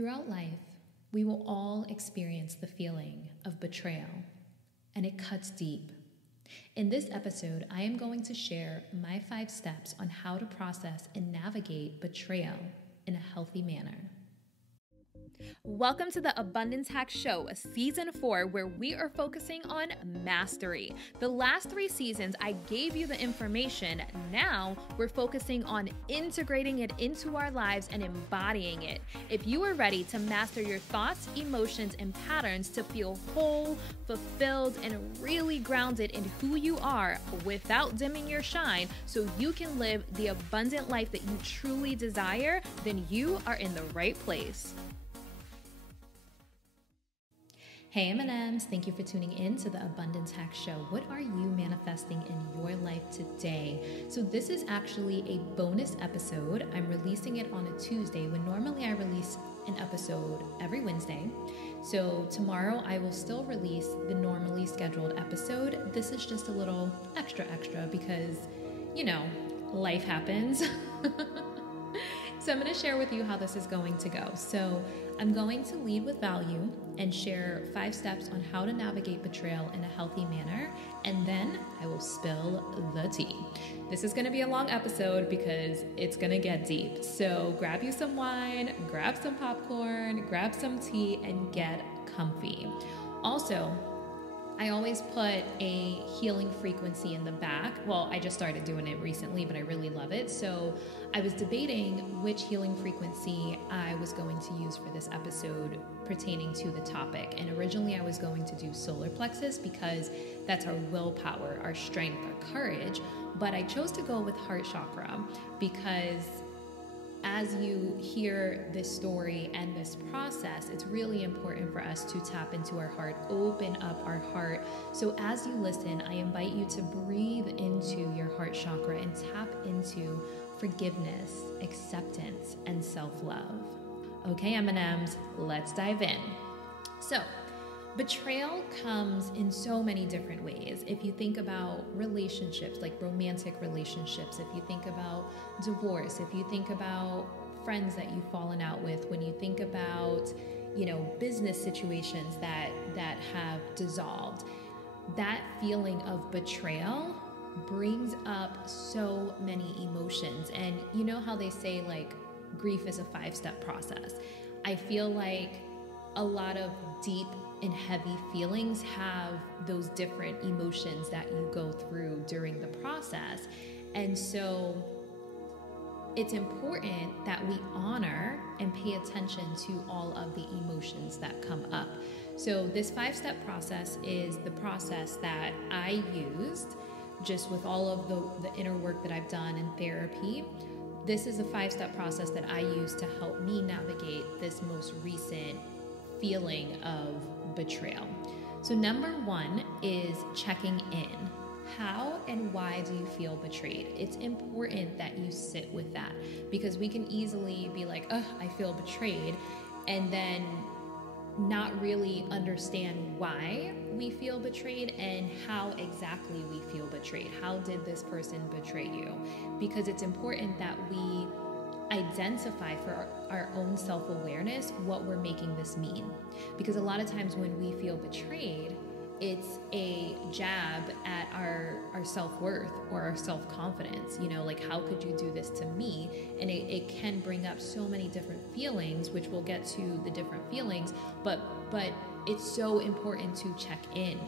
Throughout life, we will all experience the feeling of betrayal, and it cuts deep. In this episode, I am going to share my 5 steps on how to process and navigate betrayal in a healthy manner. Welcome to the Abundance Hack Show, Season 4, where we are focusing on mastery. The last 3 seasons, I gave you the information. Now, we're focusing on integrating it into our lives and embodying it. If you are ready to master your thoughts, emotions, and patterns to feel whole, fulfilled, and really grounded in who you are without dimming your shine so you can live the abundant life that you truly desire, then you are in the right place. Hey M&Ms, thank you for tuning in to the Abundance Hack Show. What are you manifesting in your life today? So this is actually a bonus episode. I'm releasing it on a Tuesday when normally I release an episode every Wednesday. So tomorrow I will still release the normally scheduled episode. This is just a little extra because, life happens. So I'm going to share with you how this is going to go. So I'm going to lead with value and share 5 steps on how to navigate betrayal in a healthy manner, and then I will spill the tea. This is going to be a long episode because it's going to get deep. So grab you some wine, grab some popcorn, grab some tea, and get comfy. Also, I always put a healing frequency in the back. Well, I just started doing it recently, but I really love it. So I was debating which healing frequency I was going to use for this episode pertaining to the topic. And originally I was going to do solar plexus because that's our willpower, our strength, our courage. But I chose to go with heart chakra because as you hear this story and this process, it's really important for us to tap into our heart, open up our heart. So as you listen, I invite you to breathe into your heart chakra and tap into forgiveness, acceptance, and self-love. Okay, M&Ms, let's dive in. So, betrayal comes in so many different ways. If you think about relationships, like romantic relationships, if you think about divorce, if you think about friends that you've fallen out with, when you think about, business situations that have dissolved, that feeling of betrayal brings up so many emotions. And you know how they say, like, grief is a 5-step process. I feel like a lot of deep and heavy feelings have those different emotions that you go through during the process. And so it's important that we honor and pay attention to all of the emotions that come up. So this 5-step process is the process that I used just with all of the inner work that I've done in therapy. This is a 5-step process that I use to help me navigate this most recent feeling of betrayal. So number 1 is checking in. How and why do you feel betrayed? It's important that you sit with that because we can easily be like, I feel betrayed, and then not really understand why we feel betrayed and how exactly we feel betrayed. How did this person betray you? Because it's important that we identify for our own self-awareness what we're making this mean. Because a lot of times when we feel betrayed, it's a jab at our self-worth or our self-confidence. Like, how could you do this to me? And it can bring up so many different feelings, which we'll get to the different feelings, but it's so important to check in.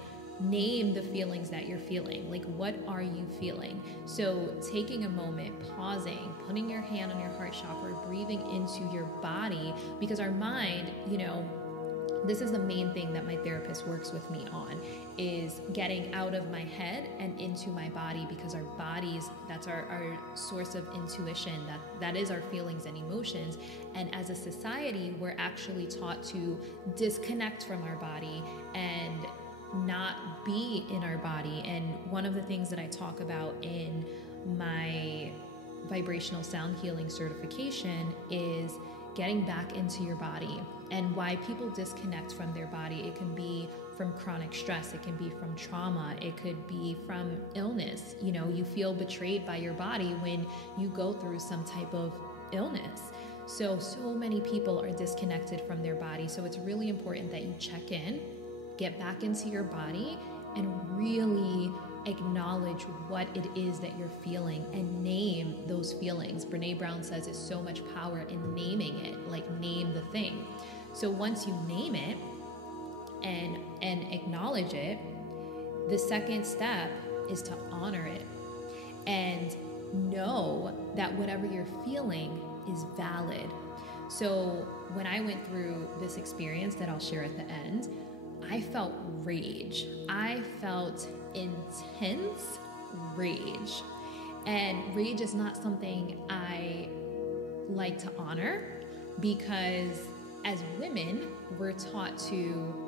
Name the feelings that you're feeling. Like, what are you feeling? So taking a moment, pausing, putting your hand on your heart chakra, breathing into your body, because our mind, this is the main thing that my therapist works with me on, is getting out of my head and into my body, because our bodies, that's our source of intuition, that is our feelings and emotions. And as a society, we're actually taught to disconnect from our body and not be in our body. And one of the things that I talk about in my vibrational sound healing certification is getting back into your body. And why people disconnect from their body, it can be from chronic stress, it can be from trauma, it could be from illness. You feel betrayed by your body when you go through some type of illness. So many people are disconnected from their body. So it's really important that you check in, get back into your body, and really acknowledge what it is that you're feeling and name those feelings. Brene Brown says there's so much power in naming it, like name the thing. So once you name it and acknowledge it, the second step is to honor it and know that whatever you're feeling is valid. So when I went through this experience that I'll share at the end, I felt rage. I felt intense rage. And rage is not something I like to honor, because as women, we're taught to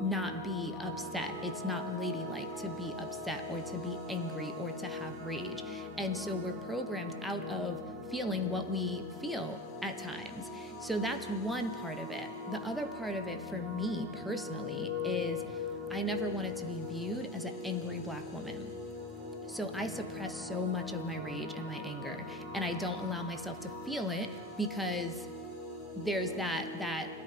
not be upset. It's not ladylike to be upset or to be angry or to have rage. And so we're programmed out of feeling what we feel at times. So that's one part of it. The other part of it for me personally is I never wanted to be viewed as an angry Black woman. So I suppress so much of my rage and my anger, and I don't allow myself to feel it because there's that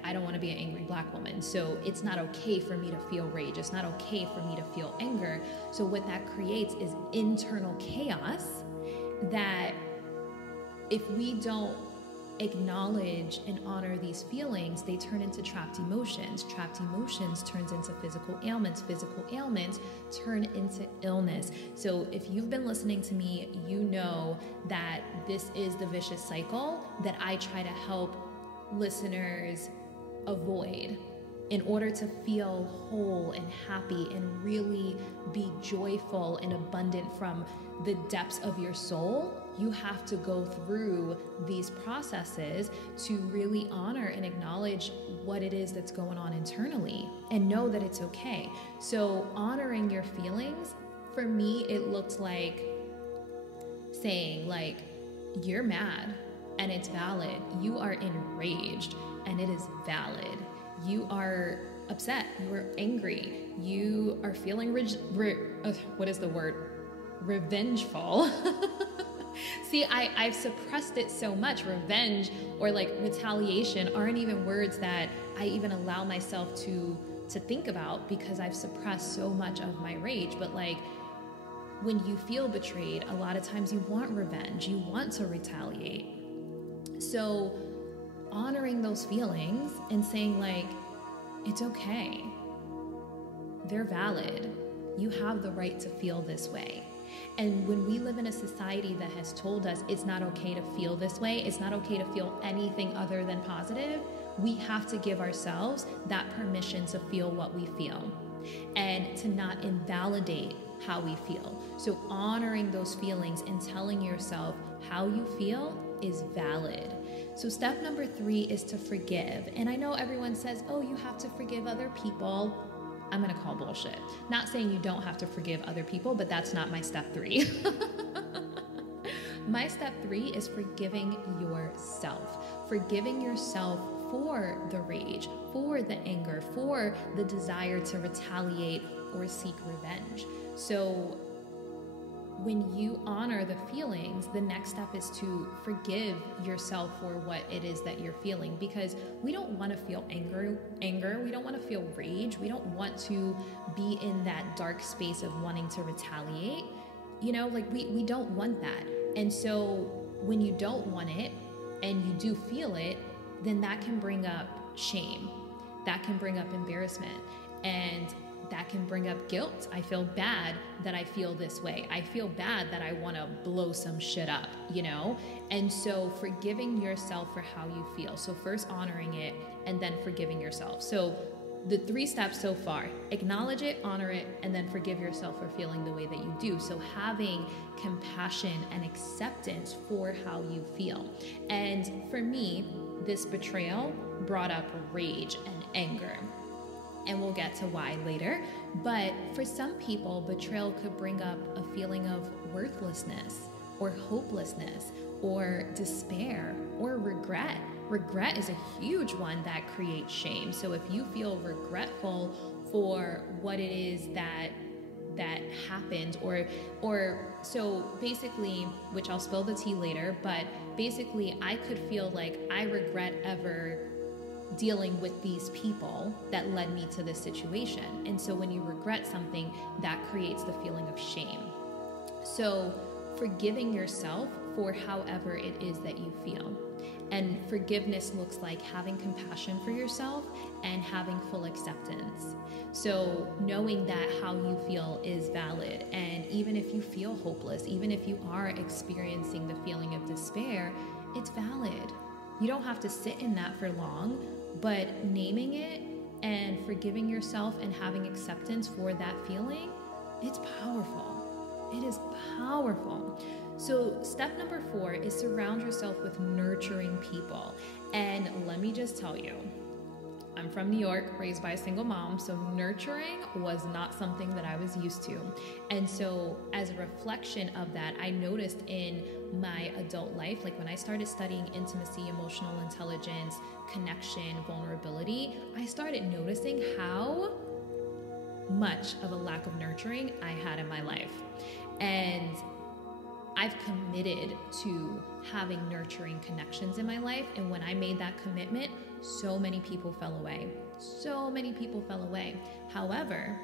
I don't want to be an angry Black woman. So it's not okay for me to feel rage. It's not okay for me to feel anger. So what that creates is internal chaos that if we don't acknowledge and honor these feelings, they turn into trapped emotions. Trapped emotions turns into physical ailments. Physical ailments turn into illness. So if you've been listening to me, you know that this is the vicious cycle that I try to help listeners avoid in order to feel whole and happy and really be joyful and abundant from the depths of your soul. You have to go through these processes to really honor and acknowledge what it is that's going on internally and know that it's okay. So honoring your feelings, for me, it looked like saying, like, you're mad and it's valid. You are enraged and it is valid. You are upset. You are angry. You are feeling what is the word? Revengeful. See, I've suppressed it so much. Revenge or like retaliation aren't even words that I even allow myself to think about, because I've suppressed so much of my rage. But like, when you feel betrayed, a lot of times you want revenge. You want to retaliate. So honoring those feelings and saying, like, it's okay. They're valid. You have the right to feel this way. And when we live in a society that has told us it's not okay to feel this way, it's not okay to feel anything other than positive, we have to give ourselves that permission to feel what we feel and to not invalidate how we feel. So honoring those feelings and telling yourself how you feel is valid. So step number 3 is to forgive. And I know everyone says, oh, you have to forgive other people. I'm going to call bullshit. Not saying you don't have to forgive other people, but that's not my step 3. My step 3 is forgiving yourself. Forgiving yourself for the rage, for the anger, for the desire to retaliate or seek revenge. So when you honor the feelings, the next step is to forgive yourself for what it is that you're feeling, because we don't want to feel anger. We don't want to feel rage. We don't want to be in that dark space of wanting to retaliate. You know, like we don't want that. And so when you don't want it and you do feel it, then that can bring up shame. That can bring up embarrassment. And that can bring up guilt. I feel bad that I feel this way. I feel bad that I want to blow some shit up, you know? And so forgiving yourself for how you feel. So first honoring it and then forgiving yourself. So the 3 steps so far: acknowledge it, honor it, and then forgive yourself for feeling the way that you do. So having compassion and acceptance for how you feel. And for me, this betrayal brought up rage and anger. And we'll get to why later. But for some people, betrayal could bring up a feeling of worthlessness or hopelessness or despair or regret. Regret is a huge one that creates shame. So if you feel regretful for what it is that happened, or so basically, which I'll spill the tea later, but basically I could feel like I regret ever dealing with these people that led me to this situation. And so when you regret something, that creates the feeling of shame. So forgiving yourself for however it is that you feel. And forgiveness looks like having compassion for yourself and having full acceptance. So knowing that how you feel is valid, and even if you feel hopeless, even if you are experiencing the feeling of despair, it's valid. You don't have to sit in that for long, but naming it and forgiving yourself and having acceptance for that feeling, it's powerful. It is powerful. So step number 4 is surround yourself with nurturing people. And let me just tell you, I'm from New York, raised by a single mom, so nurturing was not something that I was used to. And so as a reflection of that, I noticed in my adult life, like when I started studying intimacy, emotional intelligence, connection, vulnerability, I started noticing how much of a lack of nurturing I had in my life. And I've committed to having nurturing connections in my life. And when I made that commitment, so many people fell away. So many people fell away. However,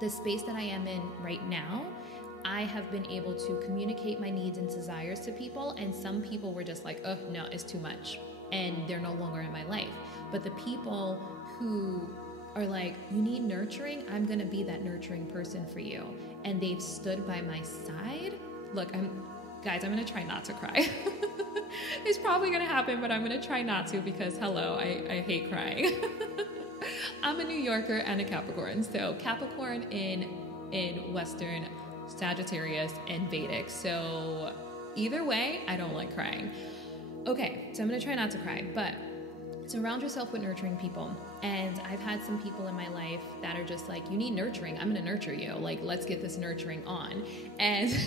the space that I am in right now, I have been able to communicate my needs and desires to people. And some people were just like, oh, no, it's too much. And they're no longer in my life. But the people who are like, you need nurturing, I'm going to be that nurturing person for you. And they've stood by my side. Look, I'm going to try not to cry. It's probably going to happen, but I'm going to try not to because, hello, I hate crying. I'm a New Yorker and a Capricorn. So Capricorn in Western, Sagittarius, and Vedic. So either way, I don't like crying. Okay, so I'm going to try not to cry, but surround yourself with nurturing people. And I've had some people in my life that are just like, you need nurturing. I'm going to nurture you. Like, let's get this nurturing on. And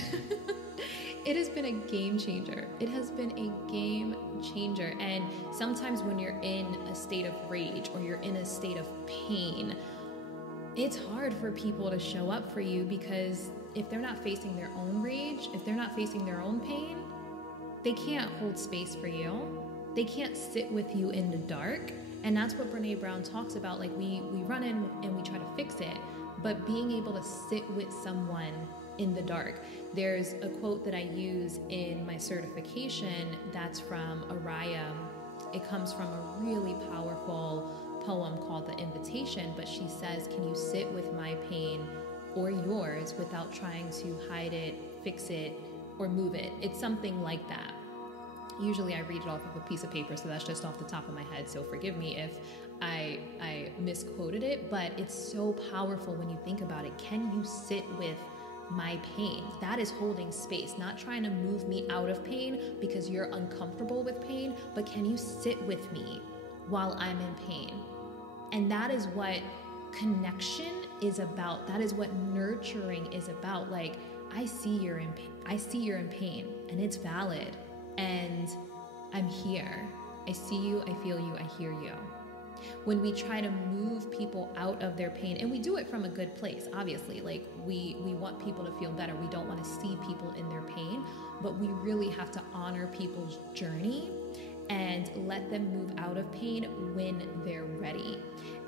it has been a game changer. It has been a game changer. And sometimes when you're in a state of rage or you're in a state of pain, it's hard for people to show up for you because if they're not facing their own rage, if they're not facing their own pain, they can't hold space for you. They can't sit with you in the dark. And that's what Brené Brown talks about. Like we run in and we try to fix it, but being able to sit with someone in the dark. There's a quote that I use in my certification that's from Araya. It comes from a really powerful poem called The Invitation, but she says, can you sit with my pain or yours without trying to hide it, fix it, or move it? It's something like that. Usually I read it off of a piece of paper, so that's just off the top of my head, so forgive me if I misquoted it, but it's so powerful when you think about it. Can you sit with my pain? That is holding space, not trying to move me out of pain because you're uncomfortable with pain, but can you sit with me while I'm in pain? And that is what connection is about. That is what nurturing is about. Like, I see you're in pain. I see you're in pain, and it's valid. And I'm here. I see you, I feel you, I hear you. When we try to move people out of their pain, and we do it from a good place, obviously, like we want people to feel better. We don't want to see people in their pain, but we really have to honor people's journey and let them move out of pain when they're ready.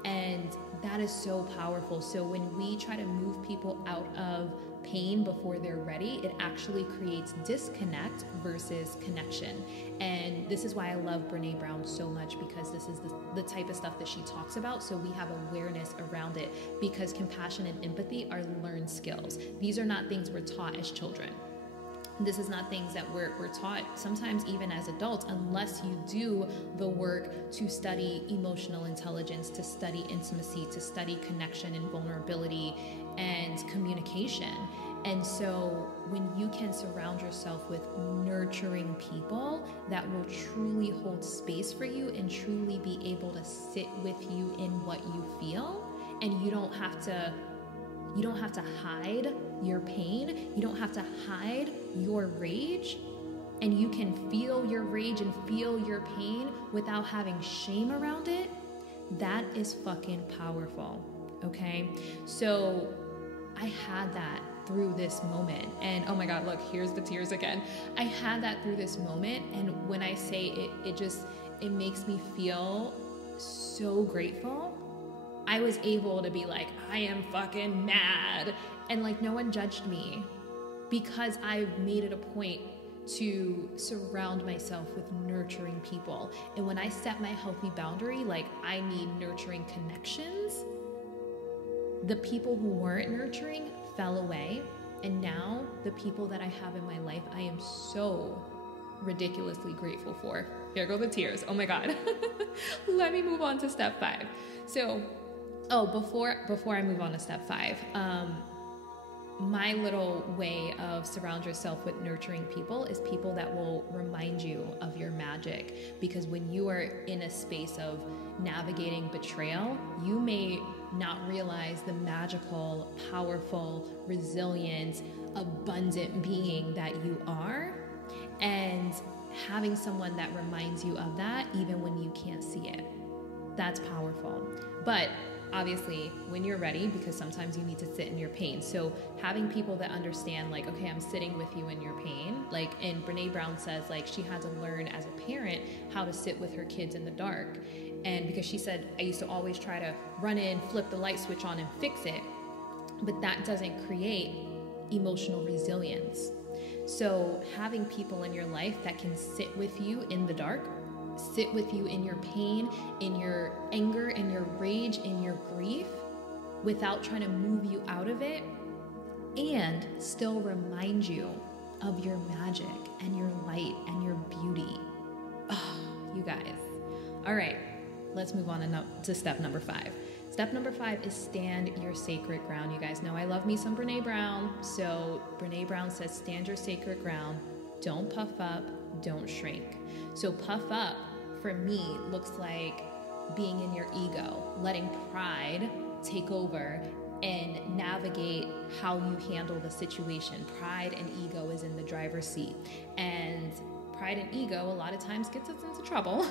And that is so powerful. So when we try to move people out of pain before they're ready, it actually creates disconnect versus connection. And this is why I love Brené Brown so much, because this is the type of stuff that she talks about. So we have awareness around it, because compassion and empathy are learned skills. These are not things we're taught as children. This is not things that we're taught sometimes even as adults, unless you do the work to study emotional intelligence, to study intimacy, to study connection and vulnerability and communication. And so when you can surround yourself with nurturing people that will truly hold space for you and truly be able to sit with you in what you feel, and you don't have to hide your pain. You don't have to hide your rage, and you can feel your rage and feel your pain without having shame around it. That is fucking powerful. Okay. So I had that through this moment. And oh my God, look, here's the tears again. I had that through this moment. And when I say it makes me feel so grateful. I was able to be like, I am fucking mad. And like, no one judged me because I made it a point to surround myself with nurturing people. And when I set my healthy boundary, like I need nurturing connections, the people who weren't nurturing fell away. And now the people that I have in my life, I am so ridiculously grateful for. Here go the tears. Oh my God. Let me move on to step 5. So, before I move on to step 5, my little way of surround yourself with nurturing people is people that will remind you of your magic. Because when you are in a space of navigating betrayal, you may not realize the magical, powerful, resilient, abundant being that you are. And having someone that reminds you of that, even when you can't see it, that's powerful. But obviously, when you're ready, because sometimes you need to sit in your pain. So having people that understand, like, okay, I'm sitting with you in your pain. Like, and Brene Brown says, like, she had to learn as a parent how to sit with her kids in the dark. And because she said, I used to always try to run in, flip the light switch on and fix it. But that doesn't create emotional resilience. So having people in your life that can sit with you in the dark, sit with you in your pain, in your anger, in your rage, in your grief, without trying to move you out of it, and still remind you of your magic and your light and your beauty. Oh, you guys. All right, let's move on to step number 5. Step number 5 is stand your sacred ground. You guys know I love me some Brene Brown. So Brene Brown says, stand your sacred ground. Don't puff up, don't shrink. So puff up for me looks like being in your ego, letting pride take over and navigate how you handle the situation. Pride and ego is in the driver's seat. And pride and ego a lot of times gets us into trouble.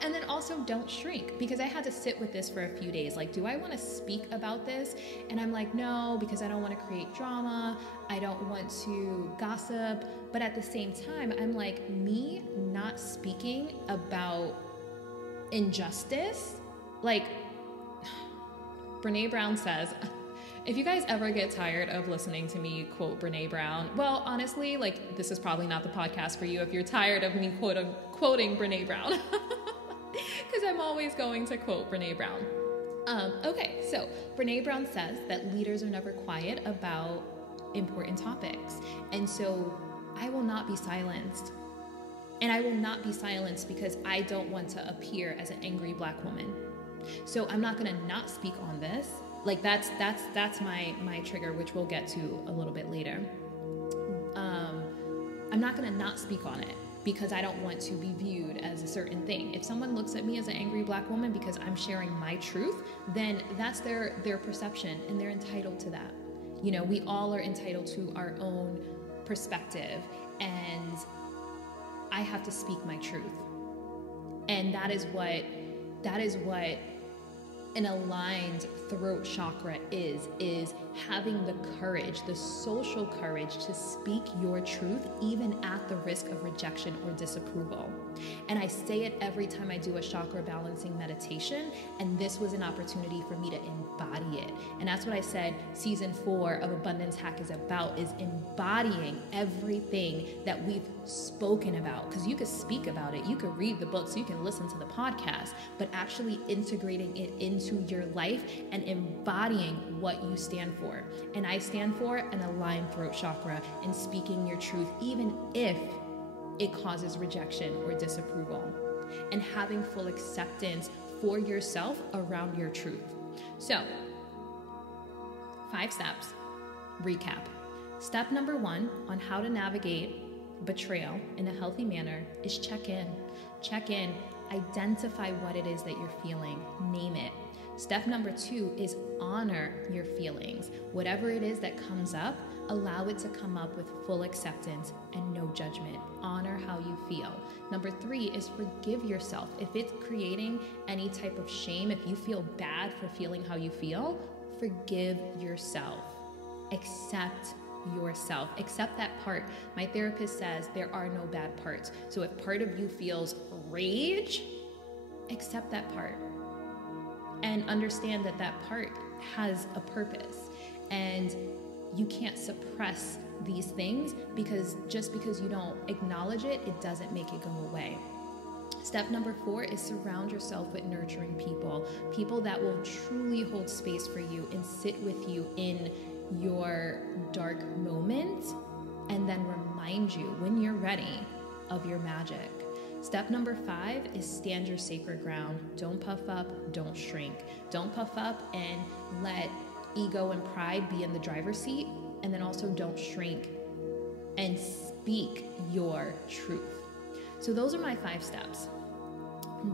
And then also don't shrink, because I had to sit with this for a few days. Like, do I want to speak about this? And I'm like, no, because I don't want to create drama. I don't want to gossip. But at the same time, I'm like, me not speaking about injustice, like Brene Brown says, if you guys ever get tired of listening to me quote Brene Brown, well, honestly, like, this is probably not the podcast for you if you're tired of me quoting Brene Brown. Because I'm always going to quote Brene Brown. Okay, so Brene Brown says that leaders are never quiet about important topics. And so I will not be silenced. And I will not be silenced because I don't want to appear as an angry Black woman. So I'm not going to not speak on this. Like, that's my trigger, which we'll get to a little bit later. I'm not going to not speak on it, because I don't want to be viewed as a certain thing. If someone looks at me as an angry Black woman because I'm sharing my truth, then that's their perception, and they're entitled to that. You know, we all are entitled to our own perspective, and I have to speak my truth. And that is what an aligned throat chakra is having the courage, the social courage to speak your truth, even at the risk of rejection or disapproval. And I say it every time I do a chakra balancing meditation, and this was an opportunity for me to embody it. And that's what I said season 4 of Abundance Hack is about, is embodying everything that we've spoken about. Because you could speak about it, you could read the books, you can listen to the podcast, but actually integrating it into your life and embodying what you stand for. And I stand for an aligned throat chakra and speaking your truth, even if it causes rejection or disapproval, and having full acceptance for yourself around your truth. So, 5 steps. Recap. Step number 1 on how to navigate betrayal in a healthy manner is check in. Check in. Identify what it is that you're feeling. Name it. Step number 2 is honor your feelings. Whatever it is that comes up, allow it to come up with full acceptance and no judgment. Honor how you feel. Number 3 is forgive yourself. If it's creating any type of shame, if you feel bad for feeling how you feel, forgive yourself. accept yourself. Accept that part. My therapist says there are no bad parts. So if part of you feels rage, accept that part and understand that that part has a purpose, and you can't suppress these things because just because you don't acknowledge it, it doesn't make it go away. Step number 4 is surround yourself with nurturing people that will truly hold space for you and sit with you in your dark moments, and then remind you when you're ready of your magic. Step number 5 is stand your sacred ground. Don't puff up, don't shrink. Don't puff up and let ego and pride be in the driver's seat, and then also don't shrink and speak your truth. So those are my 5 steps.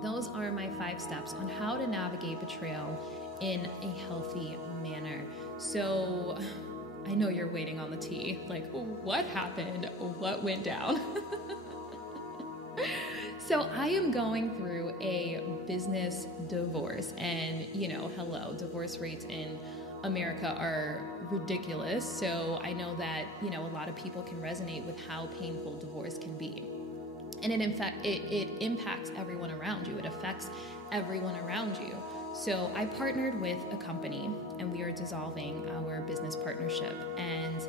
Those are my 5 steps on how to navigate betrayal in a healthy manner. So I know you're waiting on the tea, like, what happened? What went down? So I am going through a business divorce, and hello, divorce rates in America are ridiculous. So I know that, a lot of people can resonate with how painful divorce can be. And it impacts everyone around you. It affects everyone around you. So I partnered with a company, and we are dissolving our business partnership, and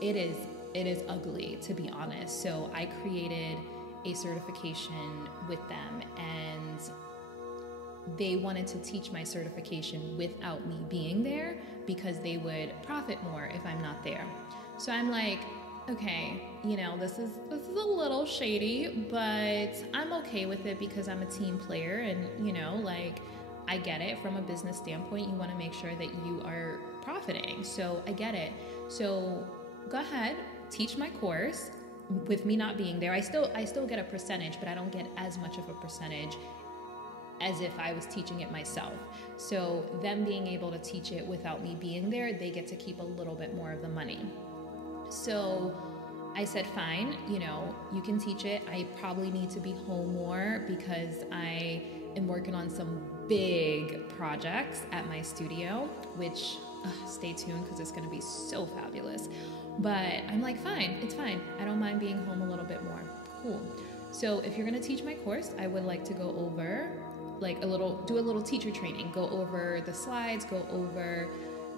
it is ugly, to be honest. So I created a certification with them, and they wanted to teach my certification without me being there because they would profit more if I'm not there. So I'm like, okay, this is a little shady, but I'm okay with it because I'm a team player, and I get it. From a business standpoint, you want to make sure that you are profiting. So I get it. So go ahead, teach my course with me not being there. I still get a percentage, but I don't get as much of a percentage as if I was teaching it myself. So them being able to teach it without me being there, they get to keep a little bit more of the money. So I said, fine, you can teach it. I probably need to be home more because I am working on some big projects at my studio, which stay tuned because it's going to be so fabulous. But I'm like, fine, it's fine. I don't mind being home a little bit more. Cool. So if you're going to teach my course, I would like to go over do a little teacher training, go over the slides, go over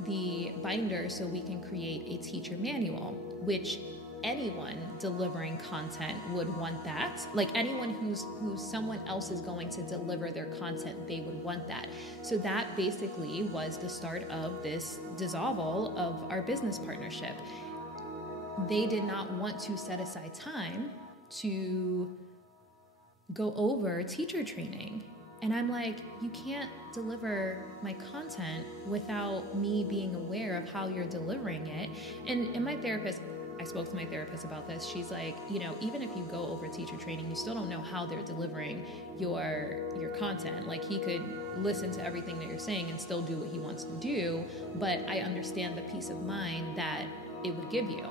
the binder so we can create a teacher manual, which anyone delivering content would want that. Like anyone who's someone else is going to deliver their content, they would want that. So that basically was the start of this dissolval of our business partnership. They did not want to set aside time to go over teacher training. And I'm like, you can't deliver my content without me being aware of how you're delivering it. And my therapist, I spoke to my therapist about this. She's like, even if you go over teacher training, you still don't know how they're delivering your content. Like he could listen to everything that you're saying and still do what he wants to do. But I understand the peace of mind that it would give you.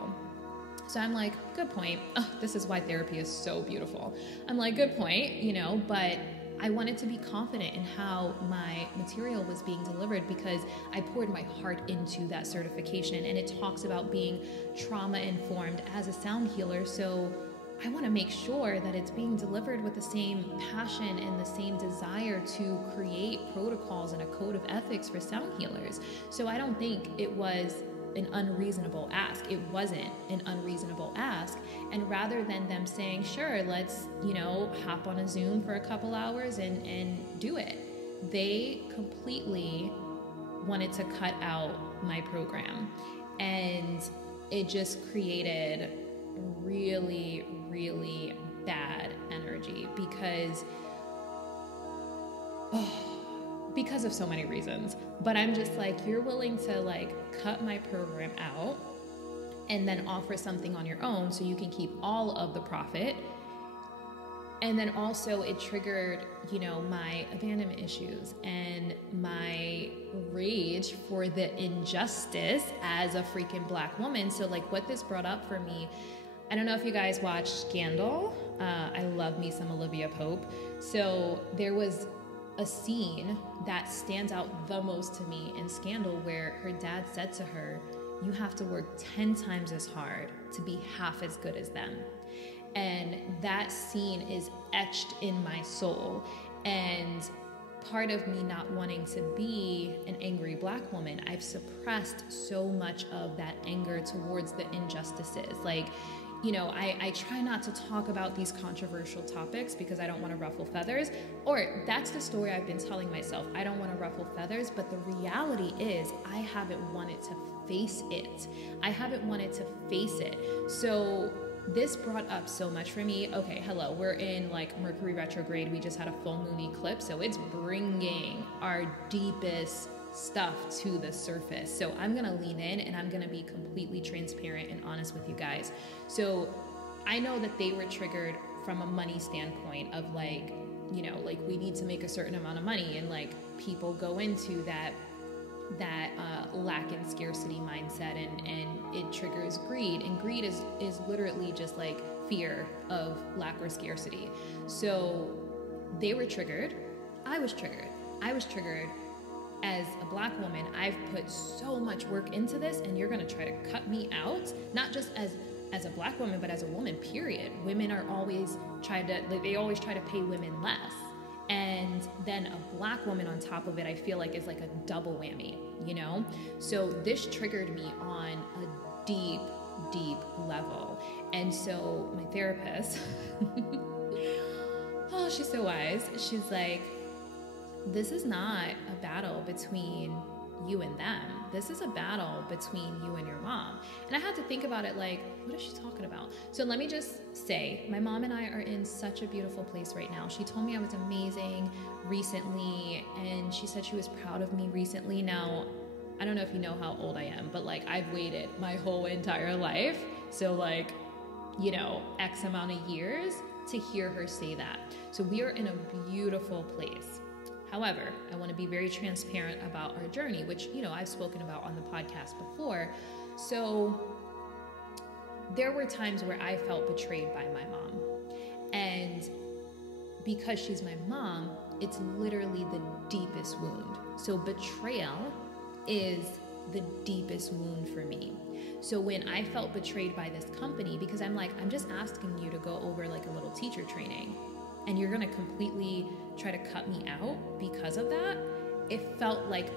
So I'm like, good point. Oh, this is why therapy is so beautiful. I'm like, good point, but I wanted to be confident in how my material was being delivered because I poured my heart into that certification, and it talks about being trauma informed as a sound healer. So I want to make sure that it's being delivered with the same passion and the same desire to create protocols and a code of ethics for sound healers. So I don't think it was an unreasonable ask. It wasn't an unreasonable ask. And rather than them saying, sure, let's, hop on a Zoom for a couple hours and do it, they completely wanted to cut out my program. And it just created really, really bad energy because of so many reasons. But I'm just like, you're willing to cut my program out and then offer something on your own so you can keep all of the profit. And then also it triggered, my abandonment issues and my rage for the injustice as a freaking Black woman. So what this brought up for me, I don't know if you guys watched Scandal. I love me some Olivia Pope. So there was a scene that stands out the most to me in Scandal, where her dad said to her, you have to work 10 times as hard to be half as good as them. And that scene is etched in my soul. And part of me not wanting to be an angry Black woman, I've suppressed so much of that anger towards the injustices. Like, you know, I try not to talk about these controversial topics because I don't want to ruffle feathers, or that's the story I've been telling myself. I don't want to ruffle feathers, but the reality is I haven't wanted to face it. I haven't wanted to face it. So this brought up so much for me. Okay, hello, we're in like Mercury retrograde. We just had a full moon eclipse, so it's bringing our deepest stuff to the surface. So I'm gonna lean in and I'm gonna be completely transparent and honest with you guys. So I know that they were triggered from a money standpoint of like, you know, like we need to make a certain amount of money, and like people go into that lack and scarcity mindset, and it triggers greed, and greed is literally just like fear of lack or scarcity. So they were triggered. I was triggered as a Black woman. I've put so much work into this, and you're going to try to cut me out, not just as a Black woman, but as a woman, period. Women are always they always try to pay women less. And then a Black woman on top of it, I feel like is like a double whammy, you know? So this triggered me on a deep, deep level. And so my therapist, oh, she's so wise. She's like, this is not a battle between you and them. This is a battle between you and your mom. And I had to think about it like, what is she talking about? So let me just say, my mom and I are in such a beautiful place right now. She told me I was amazing recently, and she said she was proud of me recently. Now, I don't know if you know how old I am, but like I've waited my whole entire life. So like, you know, X amount of years to hear her say that. So we are in a beautiful place. However, I want to be very transparent about our journey, which, you know, I've spoken about on the podcast before. So there were times where I felt betrayed by my mom. And because she's my mom, it's literally the deepest wound. So betrayal is the deepest wound for me. So when I felt betrayed by this company, because I'm like, I'm just asking you to go over like a little teacher training, and you're going to completely try to cut me out because of that, it felt like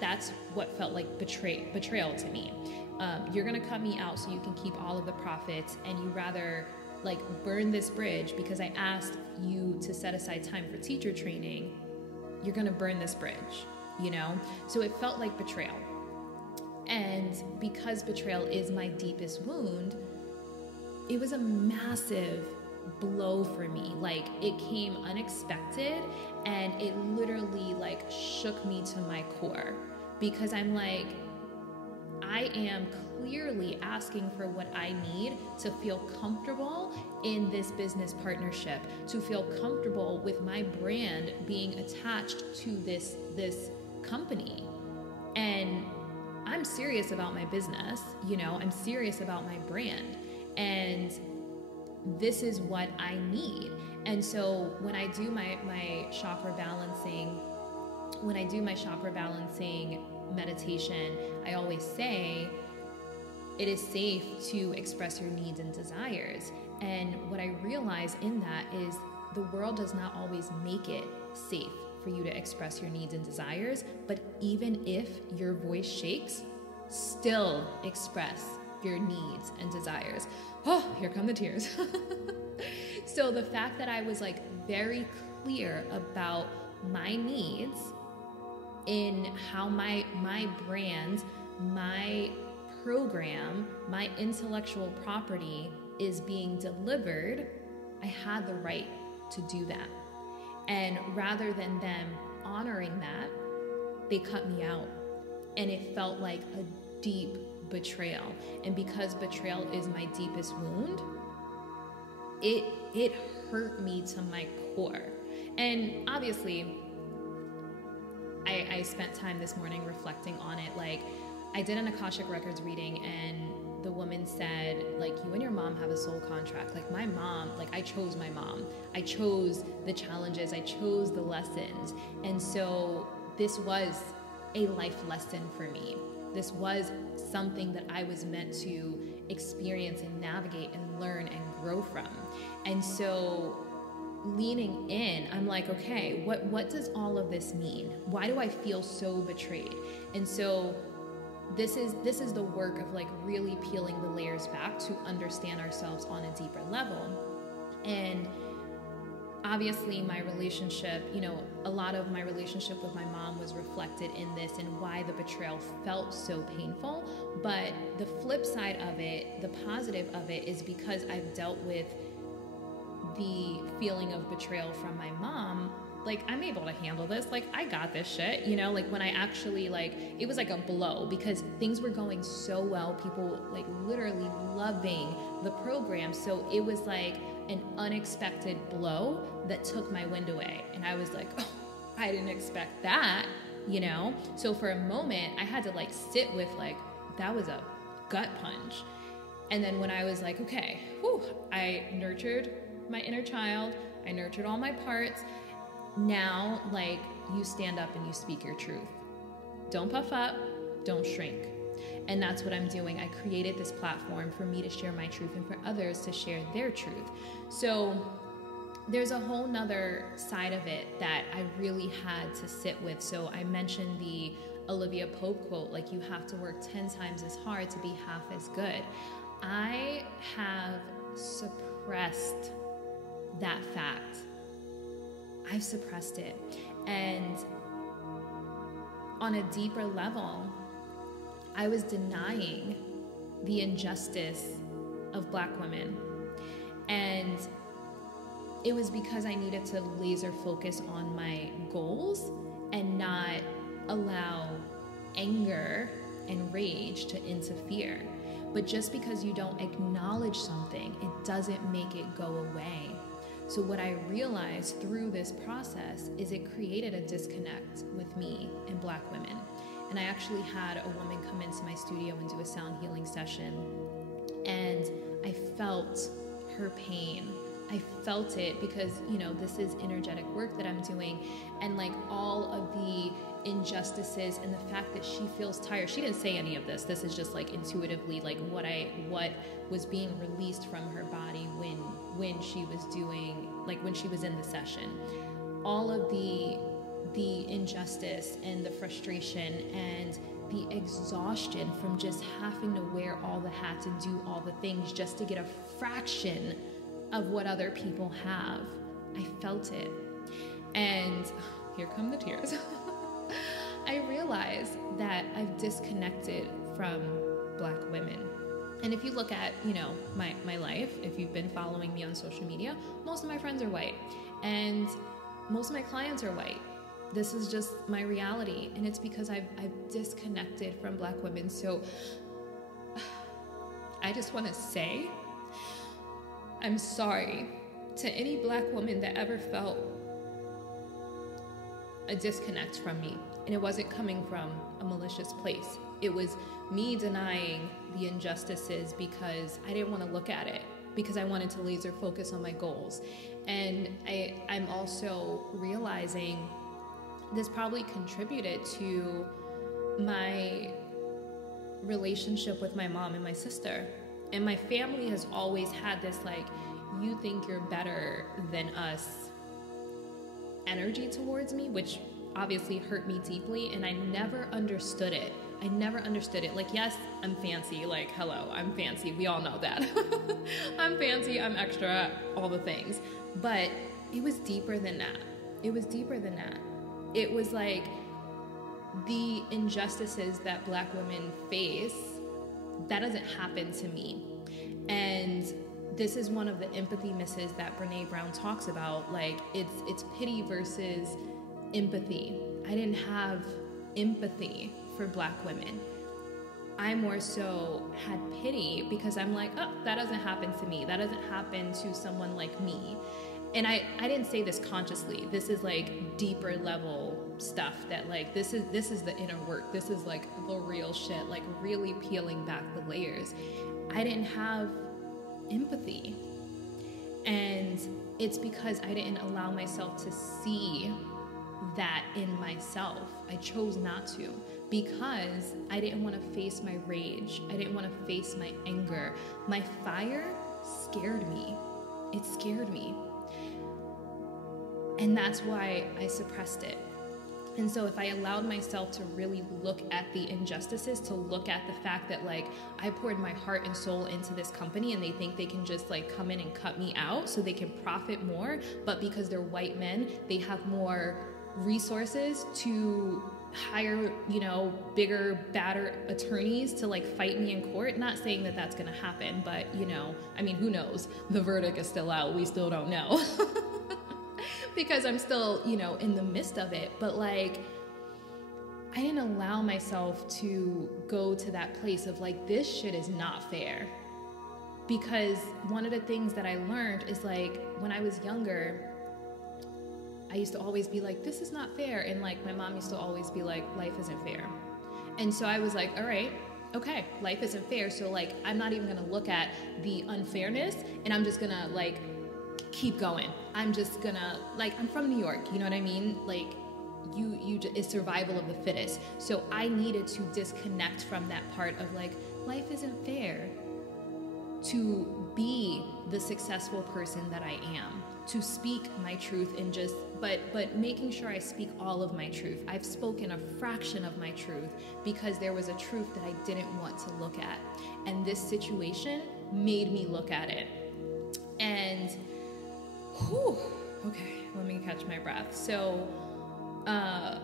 that's what felt like betrayal to me. You're going to cut me out so you can keep all of the profits, and you rather like burn this bridge because I asked you to set aside time for teacher training. You're going to burn this bridge, you know? So it felt like betrayal. And because betrayal is my deepest wound, it was a massive blow for me. Like, it came unexpected, and it literally like shook me to my core, because I'm like, I am clearly asking for what I need to feel comfortable in this business partnership, to feel comfortable with my brand being attached to this company. And I'm serious about my business, you know, I'm serious about my brand, and this is what I need. And so when I do my chakra balancing, meditation, I always say it is safe to express your needs and desires. And what I realize in that is the world does not always make it safe for you to express your needs and desires, but even if your voice shakes, still express your needs and desires. Oh, here come the tears. So the fact that I was like very clear about my needs in how my brand, my program, my intellectual property is being delivered, I had the right to do that. And rather than them honoring that, they cut me out. And it felt like a deep betrayal. And because betrayal is my deepest wound, it hurt me to my core. And obviously, I spent time this morning reflecting on it. Like, I did an Akashic Records reading, and the woman said, like, you and your mom have a soul contract. Like, my mom, like, I chose my mom. I chose the challenges. I chose the lessons. And so this was a life lesson for me. This was something that I was meant to experience and navigate and learn and grow from. And so leaning in, I'm like, okay, what does all of this mean? Why do I feel so betrayed? And so this is the work of like really peeling the layers back to understand ourselves on a deeper level. And obviously my relationship, a lot of my relationship with my mom was reflected in this and why the betrayal felt so painful. But the flip side of it, the positive of it, is because I've dealt with the feeling of betrayal from my mom, like, I'm able to handle this. Like, I got this shit, like when I actually, like, it was like a blow because things were going so well, people like literally loving the program. So it was like an unexpected blow that took my wind away. And I was like, oh, I didn't expect that, So for a moment I had to like sit with like, that was a gut punch. And then when I was like, okay, I nurtured my inner child, I nurtured all my parts. Now, like, you stand up and you speak your truth. Don't puff up, don't shrink. And that's what I'm doing. I created this platform for me to share my truth and for others to share their truth. So there's a whole nother side of it that I really had to sit with. So I mentioned the Olivia Pope quote, like, you have to work 10 times as hard to be half as good. I have suppressed that fact. I've suppressed it. And on a deeper level, I was denying the injustice of Black women. And it was because I needed to laser focus on my goals and not allow anger and rage to interfere. But just because you don't acknowledge something, it doesn't make it go away. So what I realized through this process is it created a disconnect with me and Black women. And I actually had a woman come into my studio and do a sound healing session. And I felt her pain. I felt it because, this is energetic work that I'm doing. And like all of the injustices and the fact that she feels tired. She didn't say any of this. This is just like intuitively like what was being released from her body when she was doing, like when she was in the session. All of the injustice and the frustration and the exhaustion from just having to wear all the hats and do all the things just to get a fraction of what other people have. I felt it. And here come the tears. I realized that I've disconnected from Black women. And if you look at, my life, if you've been following me on social media, most of my friends are white and most of my clients are white. This is just my reality. And it's because I've disconnected from Black women. So I just want to say, I'm sorry to any Black woman that ever felt a disconnect from me. And it wasn't coming from a malicious place. It was me denying the injustices because I didn't want to look at it, because I wanted to laser focus on my goals. And I'm also realizing this probably contributed to my relationship with my mom and my sister. And my family has always had this like, you think you're better than us energy towards me, which obviously hurt me deeply. And I never understood it. Like, yes, I'm fancy. Like, hello, I'm fancy. We all know that. I'm fancy, I'm extra, all the things. But it was deeper than that. It was like the injustices that Black women face, that doesn't happen to me. And this is one of the empathy misses that Brene Brown talks about. Like, it's pity versus empathy. I didn't have empathy for Black women. I more so had pity because I'm like, oh, that doesn't happen to me. That doesn't happen to someone like me. And I didn't say this consciously. This is like deeper level stuff that like, this is the inner work. This is like the real shit, like really peeling back the layers. I didn't have empathy. And it's because I didn't allow myself to see that in myself. I chose not to, because I didn't want to face my rage. I didn't want to face my anger. My fire scared me. It scared me. And that's why I suppressed it. And so if I allowed myself to really look at the injustices, to look at the fact that like I poured my heart and soul into this company and they think they can just like come in and cut me out so they can profit more, but because they're white men, they have more resources to hire, you know, bigger, badder attorneys to like fight me in court. Not saying that that's going to happen, but you know, I mean, who knows? The verdict is still out. We still don't know. Because I'm still, you know, in the midst of it. But like, I didn't allow myself to go to that place of like, this shit is not fair. Because one of the things that I learned is like, when I was younger, I used to always be like, this is not fair. And like, my mom used to always be like, life isn't fair. And so I was like, all right, okay, life isn't fair. So like, I'm not even gonna look at the unfairness, and I'm just gonna like, keep going. I'm just gonna, like, I'm from New York, you know what I mean? Like, it's survival of the fittest. So I needed to disconnect from that part of like, life isn't fair, to be the successful person that I am, to speak my truth and just, but making sure I speak all of my truth. I've spoken a fraction of my truth because there was a truth that I didn't want to look at. And this situation made me look at it. And whew, okay, let me catch my breath. So I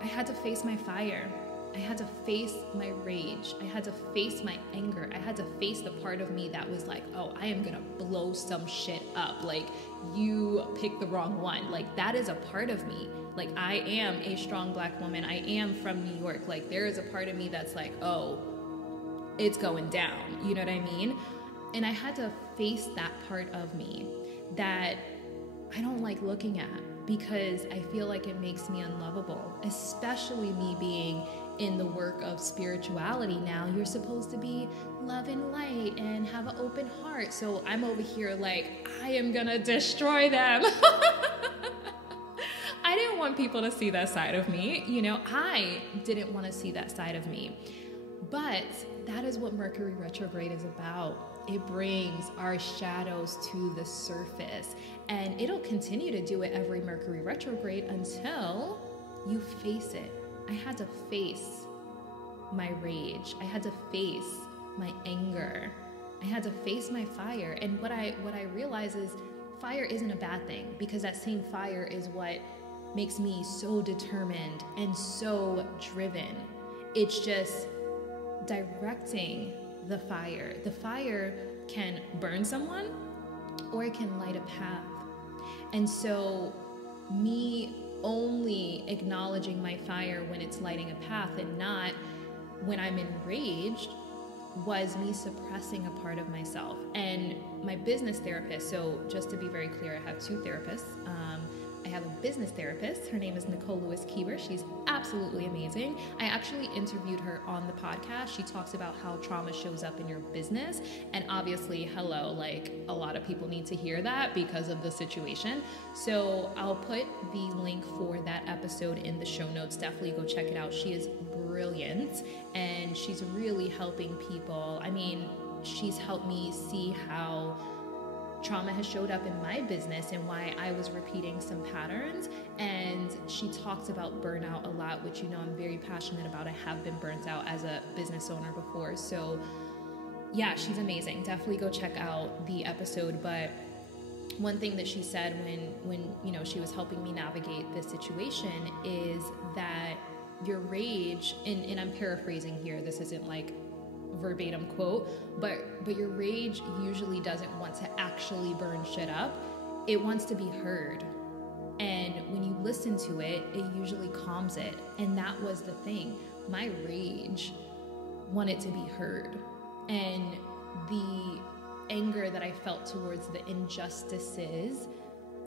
had to face my fire. I had to face my rage. I had to face my anger. I had to face the part of me that was like, oh, I am gonna blow some shit up. Like, you picked the wrong one. Like, that is a part of me. Like, I am a strong Black woman. I am from New York. Like, there is a part of me that's like, oh, it's going down. You know what I mean? And I had to face that part of me that I don't like looking at, because I feel like it makes me unlovable, especially me being in the work of spirituality now. You're supposed to be love and light and have an open heart. So I'm over here like, I am gonna destroy them. I didn't want people to see that side of me. You know, I didn't want to see that side of me. But that is what Mercury retrograde is about. It brings our shadows to the surface, and it'll continue to do it every Mercury retrograde until you face it. I had to face my rage. I had to face my anger. I had to face my fire. And what I realize is fire isn't a bad thing, because that same fire is what makes me so determined and so driven. It's just directing the fire. The fire can burn someone, or it can light a path. And so me only acknowledging my fire when it's lighting a path and not when I'm enraged was me suppressing a part of myself. And my business therapist, so just to be very clear, I have two therapists. I have a business therapist. Her name is Nicole Lewis-Keeber. She's absolutely amazing. I actually interviewed her on the podcast. She talks about how trauma shows up in your business. And obviously, hello, like a lot of people need to hear that because of the situation. So I'll put the link for that episode in the show notes. Definitely go check it out. She is brilliant, and she's really helping people. I mean, she's helped me see how trauma has showed up in my business and why I was repeating some patterns. And she talks about burnout a lot, which, you know, I'm very passionate about. I have been burnt out as a business owner before. So yeah, she's amazing. Definitely go check out the episode. But one thing that she said when you know, she was helping me navigate this situation is that your rage, and I'm paraphrasing here, this isn't like verbatim quote, but your rage usually doesn't want to actually burn shit up. It wants to be heard. And when you listen to it, it usually calms it. And that was the thing. My rage wanted to be heard. And the anger that I felt towards the injustices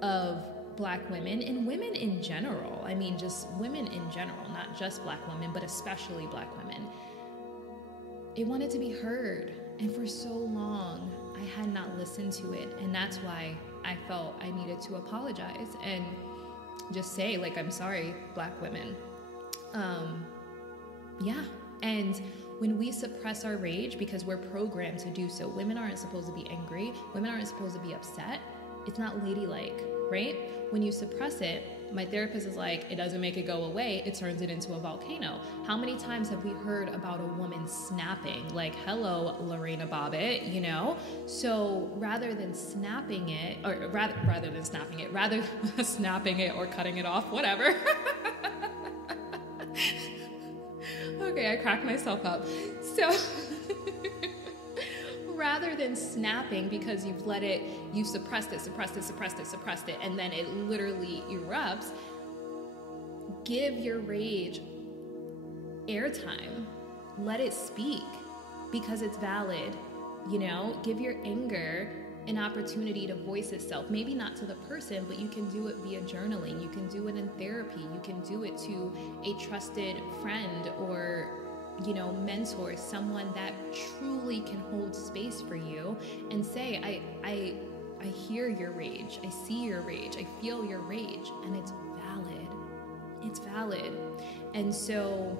of Black women and women in general, I mean, just women in general, not just Black women, but especially Black women, it wanted to be heard. And for so long, I had not listened to it. And that's why I felt I needed to apologize and just say, like, I'm sorry, Black women. Yeah. And when we suppress our rage, because we're programmed to do so, women aren't supposed to be angry. Women aren't supposed to be upset. It's not ladylike, right? When you suppress it, my therapist is like, it doesn't make it go away. It turns it into a volcano. How many times have we heard about a woman snapping? Like, hello, Lorena Bobbitt, you know? So rather than snapping it, or rather than snapping it or cutting it off, whatever. Okay, I cracked myself up. So rather than snapping because you've suppressed it, and then it literally erupts, give your rage airtime. Let it speak because it's valid, you know? Give your anger an opportunity to voice itself. Maybe not to the person, but you can do it via journaling. You can do it in therapy. You can do it to a trusted friend or, you know, mentor, someone that truly can hold space for you and say, I hear your rage. I see your rage. I feel your rage. And it's valid. It's valid. And so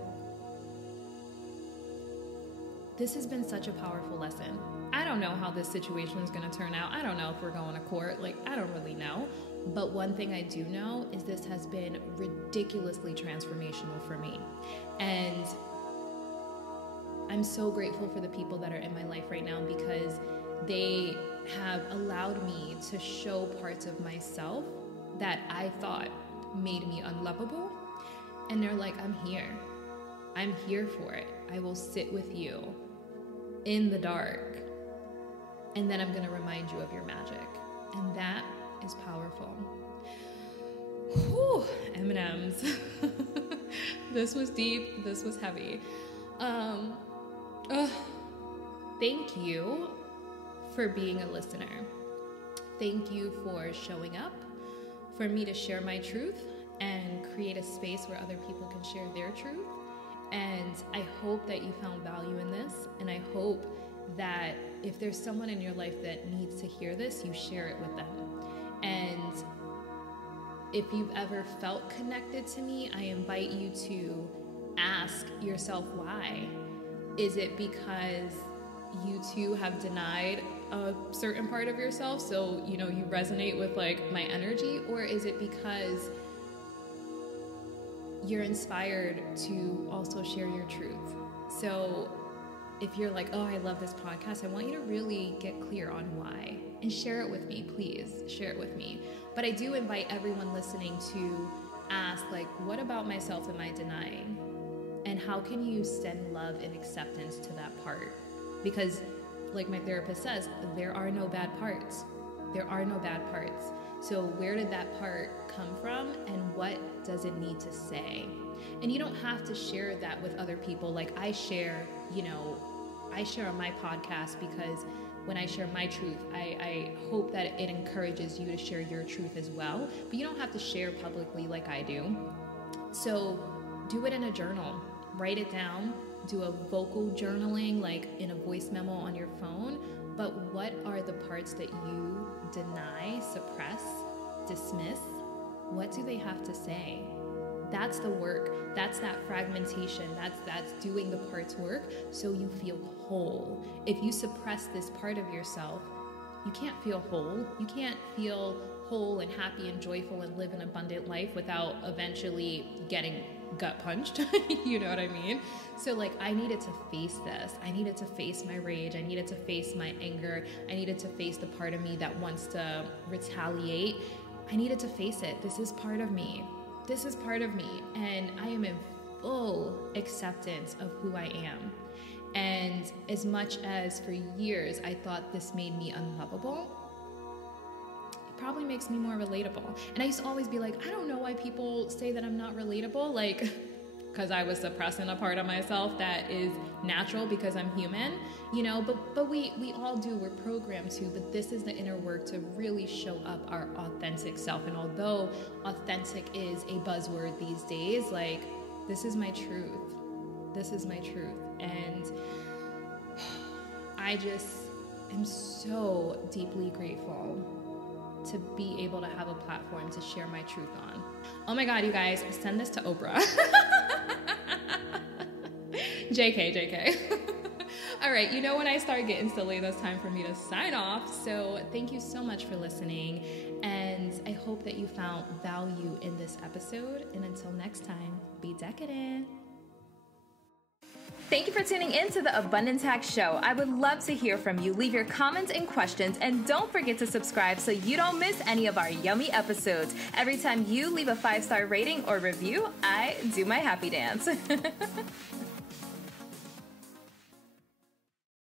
this has been such a powerful lesson. I don't know how this situation is going to turn out. I don't know if we're going to court. Like, I don't really know. But one thing I do know is this has been ridiculously transformational for me. And I'm so grateful for the people that are in my life right now because they have allowed me to show parts of myself that I thought made me unlovable. And they're like, I'm here. I'm here for it. I will sit with you in the dark. And then I'm going to remind you of your magic. And that is powerful. Whew, M&Ms. This was deep. This was heavy. Thank you for being a listener. Thank you for showing up, for me to share my truth and create a space where other people can share their truth. And I hope that you found value in this. And I hope that if there's someone in your life that needs to hear this, you share it with them. And if you've ever felt connected to me, I invite you to ask yourself why. Is it because you too have denied a certain part of yourself, so you know you resonate with like my energy, or is it because you're inspired to also share your truth? So if you're like, oh, I love this podcast, I want you to really get clear on why and share it with me, please share it with me. But I do invite everyone listening to ask, like, what about myself am I denying? And how can you send love and acceptance to that part? Because like my therapist says, there are no bad parts. There are no bad parts. So where did that part come from and what does it need to say? And you don't have to share that with other people. Like I share on my podcast because when I share my truth, I hope that it encourages you to share your truth as well. But you don't have to share publicly like I do. So do it in a journal. Write it down. Do a vocal journaling, like in a voice memo on your phone. But what are the parts that you deny, suppress, dismiss? What do they have to say? That's the work. That's that fragmentation. That's doing the parts work so you feel whole. If you suppress this part of yourself, you can't feel whole. You can't feel whole and happy and joyful and live an abundant life without eventually getting gut punched. You know what I mean? So like I needed to face this. I needed to face my rage. I needed to face my anger. I needed to face the part of me that wants to retaliate. I needed to face it. This is part of me. This is part of me. And I am in full acceptance of who I am. And as much as for years I thought this made me unlovable, probably makes me more relatable. And I used to always be like, I don't know why people say that I'm not relatable, like because I was suppressing a part of myself that is natural because I'm human, you know, but we all do, we're programmed to, but this is the inner work to really show up our authentic self. And although authentic is a buzzword these days, like this is my truth. This is my truth. And I just am so deeply grateful to be able to have a platform to share my truth on. Oh my God, you guys, send this to Oprah. JK. All right, you know when I start getting silly, that's time for me to sign off. So thank you so much for listening, and I hope that you found value in this episode. And until next time, be decadent. Thank you for tuning in to the Abundance Hack Show. I would love to hear from you. Leave your comments and questions, and don't forget to subscribe so you don't miss any of our yummy episodes. Every time you leave a 5-star rating or review, I do my happy dance.